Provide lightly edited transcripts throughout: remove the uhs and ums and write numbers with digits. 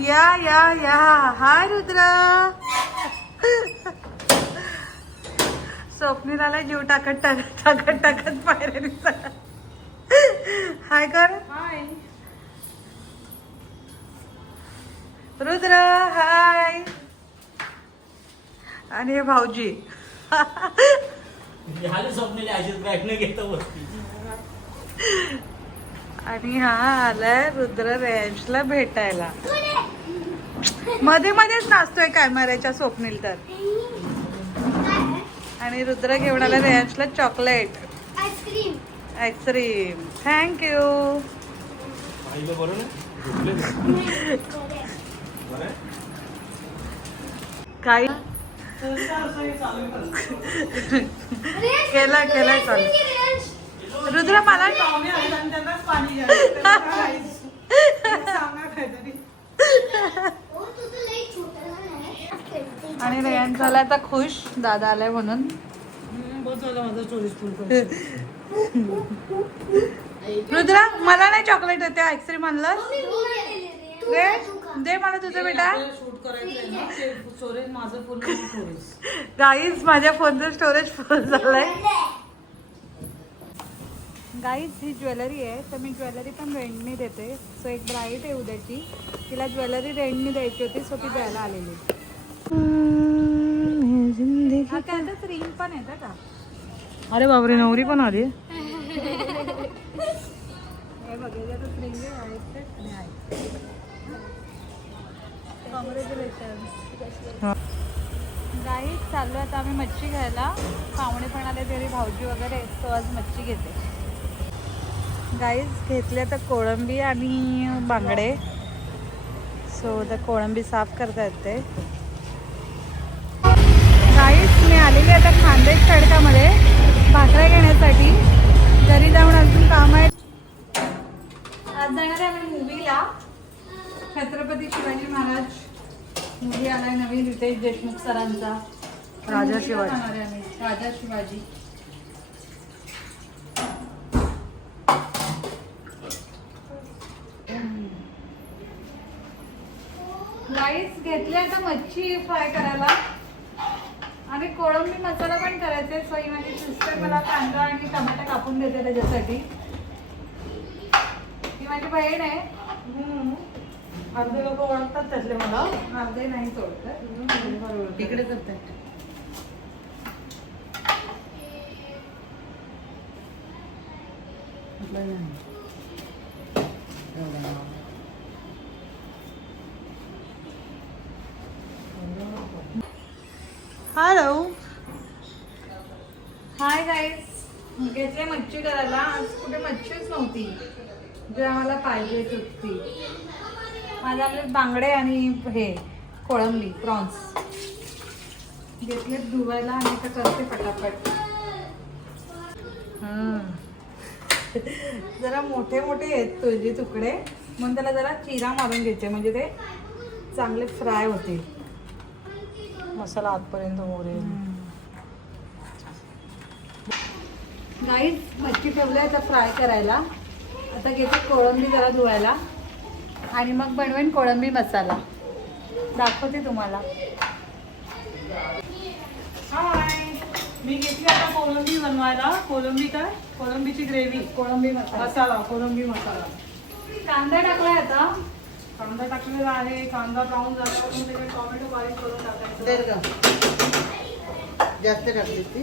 या या या. हाय रुद्र. स्वप्नीला जीव टाकत पायऱ्या दिसत. हाय कर. हाय रुद्र हाय. आणि हे भाऊजी. आणि हा आलाय रुद्र रेंजला भेटायला. मध्ये मध्येच नाचतोय कॅमेऱ्याच्या स्वप्नील तर. आणि रुद्र घेऊन आला रेंजला चॉकलेट आईस्क्रीम. थँक्यू. काही केला चालू. रुद्र मला आणि रेयन झाला आता खुश दादा आलाय म्हणून. रुद्र मला नाही चॉकलेट येते. आईस्क्रीम आणलं दे मला तुझं बेटा. गाईज माझ्या फोनचं स्टोरेज फुल झालंय. गाईज ही ज्वेलरी आहे तर मी ज्वेलरी पण रेंटने देते. सो एक ब्राईट आहे उद्याची, तिला ज्वेलरी रेंटने द्यायची होती सो ती द्यायला आलेली. हा काय आता रिंग पण येतं का? अरे बापरे नवरी पण आली. हे बघा आता रिंग आहे. गाईज चाललो आता आम्ही मच्छी घ्यायला. पाहुणे पण आले तरी भाऊजी वगैरे तो आज मच्छी घेते. गाईज घेतले तर कोळंबी आणि बांगडे. सो तर कोळंबी साफ करता येते. गाईज मी आलेली आता खानदेश खडकामध्ये भाकऱ्या घेण्यासाठी. घरी जाऊन अजून काम आहे. आज जाणार आहे आम्ही मूवीला. छत्रपती शिवाजी महाराज मूवी आलाय नवीन रितेश देशमुख सरांचा. राजा शिवाजी. राईस घेतले आता मच्छी फ्राय करायला आणि कोळंबी मसाला पण करायचा. सोई माझी सिस्टर मला कांदा आणि टमाटा कापून देते त्याच्यासाठी. ती माझी बहीण आहे. अर्धे लोक ओळखतात त्यातले मला, अर्धे नाही ओळखतात. तिकडे करतात. Hello hi guys. घेतले मच्छी करायला. आज कुठे मच्छीच नव्हती जे आम्हाला पाहिजे होती. माझ्या आपले बांगडे आणि हे कोळंबी प्रॉन्स घेतले धुवायला आणि आता करते पटापट. जरा मोठे मोठे आहेत तुझे तुकडे म्हणून त्याला जरा चिरा मारून घेते म्हणजे ते चांगले फ्राय होते. मसाला आतपर्यंत मोरे. गाईज मच्छी ठेवल्या आता फ्राय करायला. आता घेते कोळंबी जरा धुवायला आणि मग बनवेन कोळंबी मसाला. दाखवते तुम्हाला. मी घेतली आता कोळंबी बनवायला. कोळंबी काय? कोळंबीची ग्रेव्ही. कोळंबी मसाला. कोळंबी मसाला. कांदा टाकलाय आता. कांदा टाकलेला आहे. कांदा ब्राऊन झाल्यावर त्याच्यात टोमॅटो बारीक करून टाकायचं. जास्त टाकली ती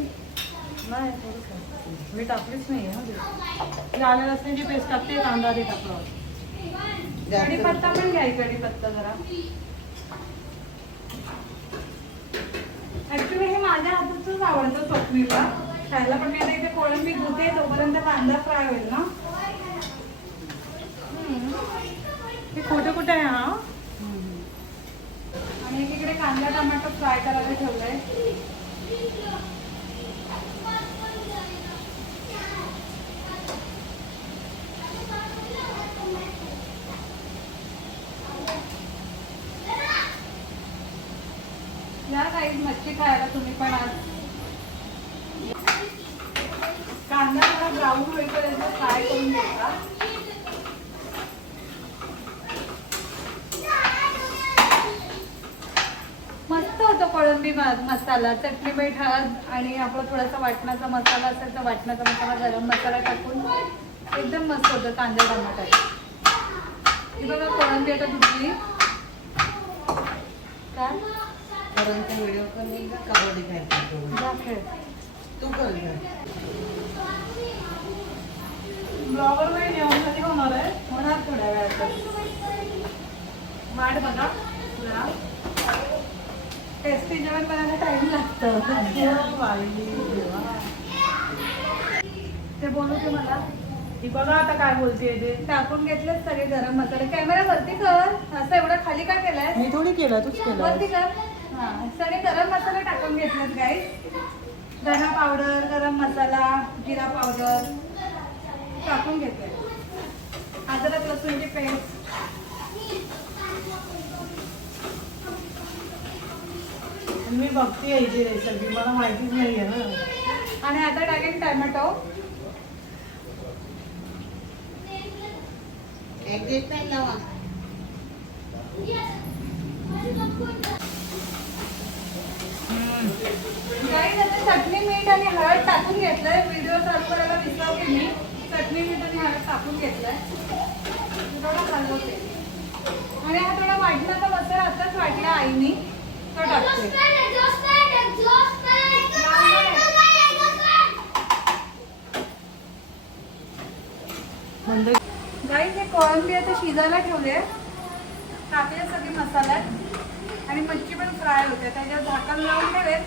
नाही थोडंसं मी टाकलीच नाही आहे. आलं लसणाची पेस्ट टाकते. कांदा ते टाकलं. कढीपत्ता पण घ्याय. कढीपत्ता जरा. ऍक्च्युली हे माझ्या हाताचंच आवडतं स्वप्नीला खायला. पण मी आता इथे कोळंबी धुते तोपर्यंत कांदा फ्राय होईल ना. हे खोटे कुठे आहे हा. आणि एकीकडे कांदा टमाटर फ्राय करायला ठेवलंय. या काही मच्छी खायला तुम्ही पण आज. कांदा जरा ब्राऊन होईपर्यंत फ्राय करून घ्यायचा. कोळंबी मसाला, चटणी मीठ हळद आणि आपला थोडासा वाटणाचा मसाला असेल तर वाटणाचा मसाला, गरम मसाला टाकून एकदम मस्त होतं कांदा टमाटर. ही बघा कोळंबी आता धुतली. काय व्हिडिओ कबड्डी खायची जा खेळ. तू कर ब्लॉगर नाही जेवण कधी होणार आहे. होणार थोड्या वेळात. वाट बघा जरा. टेस्टी जेवण बनायला टाइम लागतं. ते बोलू ते मला. ही बघा आता काय बोलतेय ते. टाकून घेतले सगळे गरम मसाले. कॅमेरा वरती कर. असं एवढं खाली का केलाय? मी थोडी केलं, तूच केलं. वरती कर. हा सगळे गरम मसाले टाकून घेतलेत गाईस. धना पावडर, गरम मसाला, जिरा पावडर टाकून घेतले. अद्रक लसूणची पेस्ट. मी बघते यायची रेसिपी, मला माहितीच नाहीये ना. आणि आता टाकेन टोमॅटो. गाईस आता चटणी मीठ आणि हळद टाकून घेतलंय. व्हिडिओ चालू करायला विसरले मी. चटणी मीठ आणि हळद टाकून घेतलंय. थोडं हलवते. आणि हा थोडा वाटणाचा मसाला आताच वाटला आईनी, तो टाकते. म्हणजे गाईस हे कोळंबी आता शिजायला ठेवले. टाकले सगळे मसाल्यात आणि मच्छी पण फ्राय होते. त्याच्यावर झाकण लावून ठेवेल.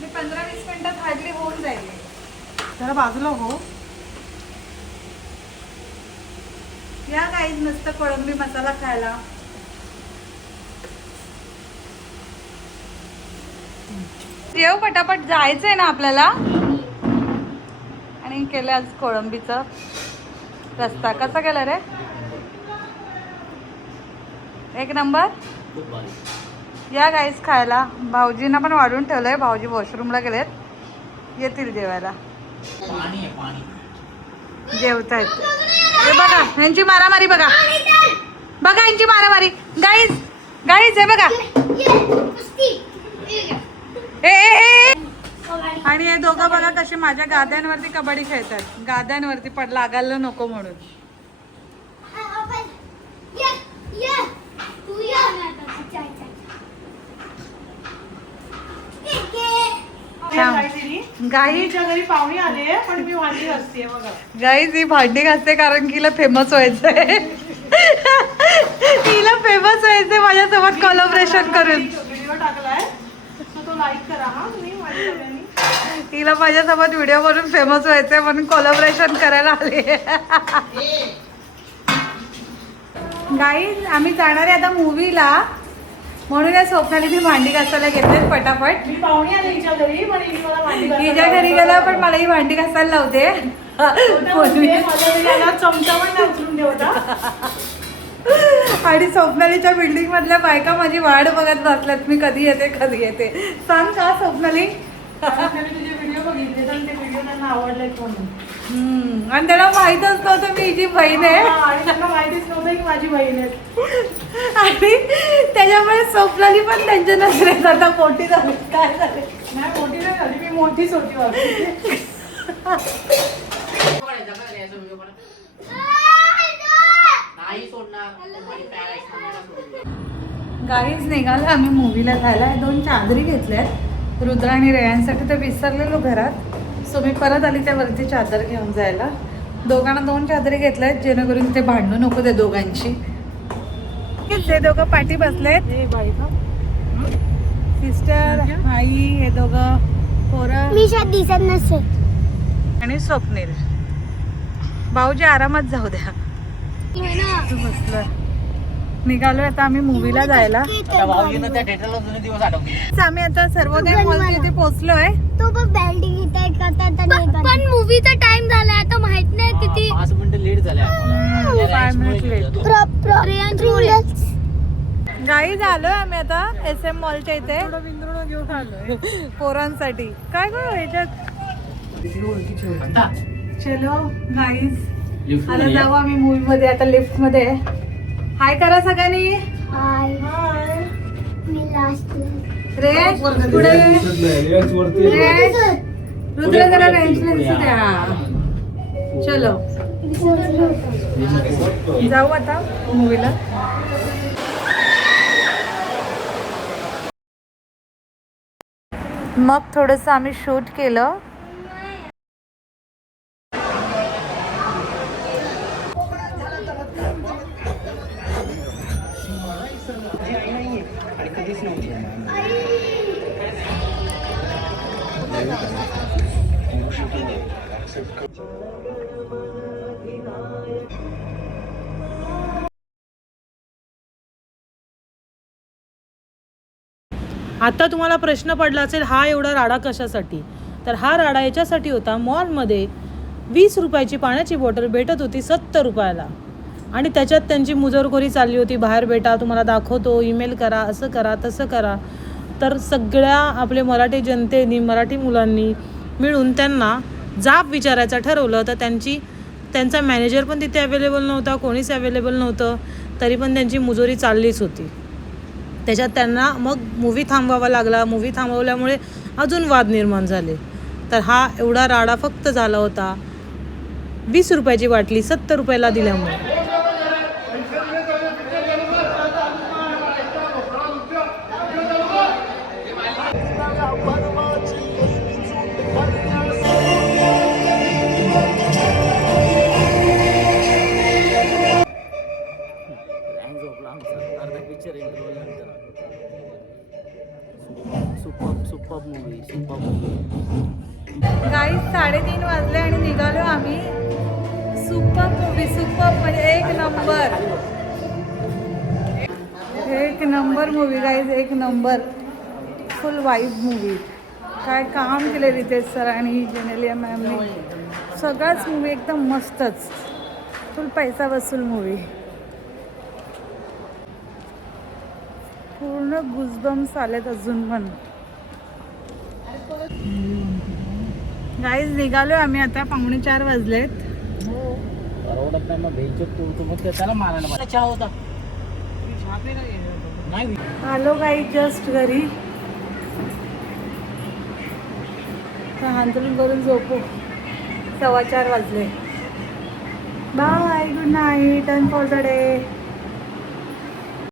मी 15-20 मिनिटात हार्डली होऊन जाईल. जरा बाजूला हो. या गाईस मस्त कोळंबी मसाला खायला. येऊ पटापट जायचंय ना आपल्याला. आणि केलं आज कोळंबीचा रस्ता. कसा केला रे? एक नंबर. या गाईस खायला. भाऊजींना पण वाढून ठेवलंय. भाऊजी वॉशरूमला गेलेत. येतील जेवायला. जेवतायत. हे बघा यांची मारामारी बघा. बघा यांची मारामारी. गाईस गाईस हे बघा. ए ए ए. आणि हे दोघं बघा कसे माझ्या गाद्यांवरती कबड्डी खेळतात. गाद्यांवरती लागायला नको म्हणून. गाईच्या घरी पाहुणे आले पण मी भांडी घासते बघा. गाईज ही भांडी घासते कारण की हिला फेमस व्हायचंय. हिला फेमस व्हायचंय माझ्यासोबत कोलॅबोरेशन करून. व्हिडिओ टाकलाय तो लाईक करा हा तुम्ही माझ्या सगळ्यांनी. हिला माझ्यासोबत व्हिडिओ करून फेमस व्हायचंय म्हणून कोलॅबोरेशन करायला आले. गाईज आम्ही जाणार आहे आता मूवीला. म्हणून या स्वप्नाली मी भांडी घासायला घेतले पटापट. मी पाहुणे आले हिच्या घरी पण हिने मला भांडी घासायला हिच्या घरी गेला पण मला ही भांडी घासायला लावते. माझ्या घरी आल्यावर चमचा पण नाही उचलून ठेवता. आणि स्वप्नालीच्या बिल्डिंग मधल्या बायका माझी वाट बघत बसल्यात. मी कधी येते कधी येते. सांग का स्वप्नाली? तुझे व्हिडिओ बघितले तर ते व्हिडिओ त्यांना आवडले म्हणून. आणि त्याला माहीतच नव्हतं मी हिची बहीण आहे. आणि त्यांना माहितीच नव्हतं की माझी बहीण आहे. आणि त्याच्यामुळे स्वप्नाली पण त्यांच्या नजरेत आता मोठी झाली. काय झाले? नाही मोठी नाही झाली, मी मोठीच होती वाटते. गाईच निघालं आम्ही मूवीला जायला. 2 चादरी घेतल्यात रुद्र आणि रेयांसाठी. तर विसरलेलो घरात. सो मी परत आली त्यावरती चादर घेऊन जायला. दोघांना 2 चादरी घेतल्यात जेणेकरून ते भांडू नको त्या दोघांची. ते दोघं पाठी बसलेत. सिस्टर आई हे दोघं पोरं मी शायद दिसत नसेल. आणि स्वप्नील. भाऊजी आरामात जाऊ द्या. बसलं. निघालोय आता आम्ही मूवीला जायला. आम्ही आता सर्वोदय मॉलच्या इथे पोहोचलोय. तो पण बिल्डिंग इथे पण मूवीचा टाइम झालाय आता. माहित नाही किती 5 मिनिटं लेट झाले. 5 मिनिट लेट. गाई झालोय आम्ही आता SM मॉलच्या इथे घेऊन आलोय पोरांसाठी. काय करू ह्याच्यात? चलो गाईज आता जाऊ आम्ही मूवी मध्ये. आता लिफ्ट मध्ये. हाय करा सगळ्यांनी. हाय. मी लास्ट रे पुढे रे रुद्र जरा रेंजला दिसू दे. हा चलो जाऊ आता मूवीला. मग थोडंसं आम्ही शूट केलं. आता तुम्हाला प्रश्न पडला असेल हा एवढा राडा कशासाठी. तर हा राडा याच्यासाठी होता, मॉलमध्ये 20 रुपयाची पाण्याची बॉटल भेटत होती 70 रुपयाला आणि त्याच्यात त्यांची मुजोरखोरी चालली होती. बाहेर भेटा, तुम्हाला दाखवतो, ईमेल करा, असं करा तसं करा. तर सगळ्या आपले मराठी जनतेने, मराठी मुलांनी मिळून त्यांना जाब विचारायचं ठरवलं. तर त्यांचा मॅनेजर पण तिथे अवेलेबल नव्हता, कोणीच अवेलेबल नव्हतं, तरी पण त्यांची मुजोरी चाललीच होती. त्याच्यात त्यांना मग मूवी थांबवावा लागला. मूवी थांबवल्यामुळे अजून वाद निर्माण झाले. तर हा एवढा राडा फक्त झाला होता 20 रुपयाची बाटली 70 रुपयाला दिल्यामुळे. गाईस 3:30 वाजले आणि निघालो आम्ही. सुपर मूवी, सुपर म्हणजे एक नंबर मूवी गाईज, एक नंबर. फुल वाईब मूवी. काय काम केले रितेश सर आणि जेनेलिया मॅमने. सगळाच मूवी एकदम मस्तच. फुल पैसा वसूल मूवी. पूर्ण गुजबम्स आलेत अजून पण. गाईज निघालो आम्ही आता. 3:45 वाजलेत. आलो गाईज जस्ट घरी. हांतरून करून झोपू. 4:15 वाजले. Bye, good night and for the day.